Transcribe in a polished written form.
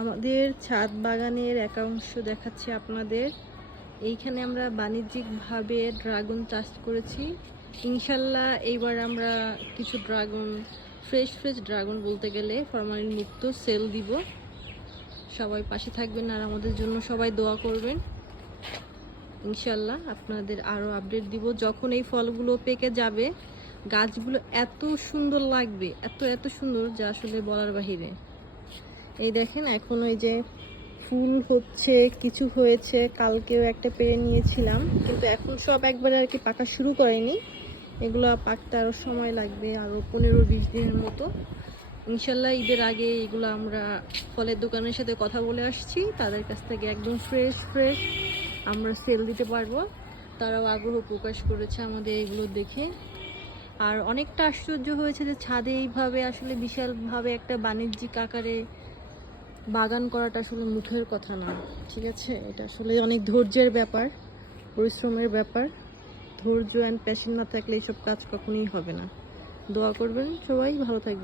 আমাদের ছাদ বাগানের একাংশ দেখাচ্ছি আপনাদের। এইখানে আমরা বাণিজ্যিকভাবে ড্রাগন চাষ করেছি। ইনশাল্লাহ এইবার আমরা কিছু ড্রাগন ফ্রেশ ড্রাগন বলতে গেলে ফরমালিন মুক্ত সেল দিব। সবাই পাশে থাকবেন আর আমাদের জন্য সবাই দোয়া করবেন। ইনশাল্লাহ আপনাদের আরও আপডেট দিব যখন এই ফলগুলো পেকে যাবে। গাছগুলো এত সুন্দর লাগবে, এত সুন্দর যা আসলে বলার বাহিরে। এই দেখেন এখন ওই যে ফুল হচ্ছে, কিছু হয়েছে, কালকেও একটা পেরে নিয়েছিলাম, কিন্তু এখন সব একবারে আর কি পাকা শুরু করেনি। এগুলো পাকতে আরও সময় লাগবে, আরও 15-20 দিনের মতো। ইনশাল্লাহ ঈদের আগে এগুলো আমরা ফলের দোকানের সাথে কথা বলে আসছি, তাদের কাছ থেকে একদম ফ্রেশ আমরা সেল দিতে পারবো। তারাও আগ্রহ প্রকাশ করেছে আমাদের এগুলো দেখে। আর অনেকটা আশ্চর্য হয়েছে যে ছাদে এইভাবে আসলে বিশালভাবে একটা বাণিজ্যিক আকারে বাগান করাটা আসলে মুখের কথা না, ঠিক আছে? এটা আসলে অনেক ধৈর্যের ব্যাপার, পরিশ্রমের ব্যাপার। ধৈর্য অ্যান্ড প্যাশন না থাকলে এইসব কাজ কখনোই হবে না। দোয়া করবেন, সবাই ভালো থাকবে।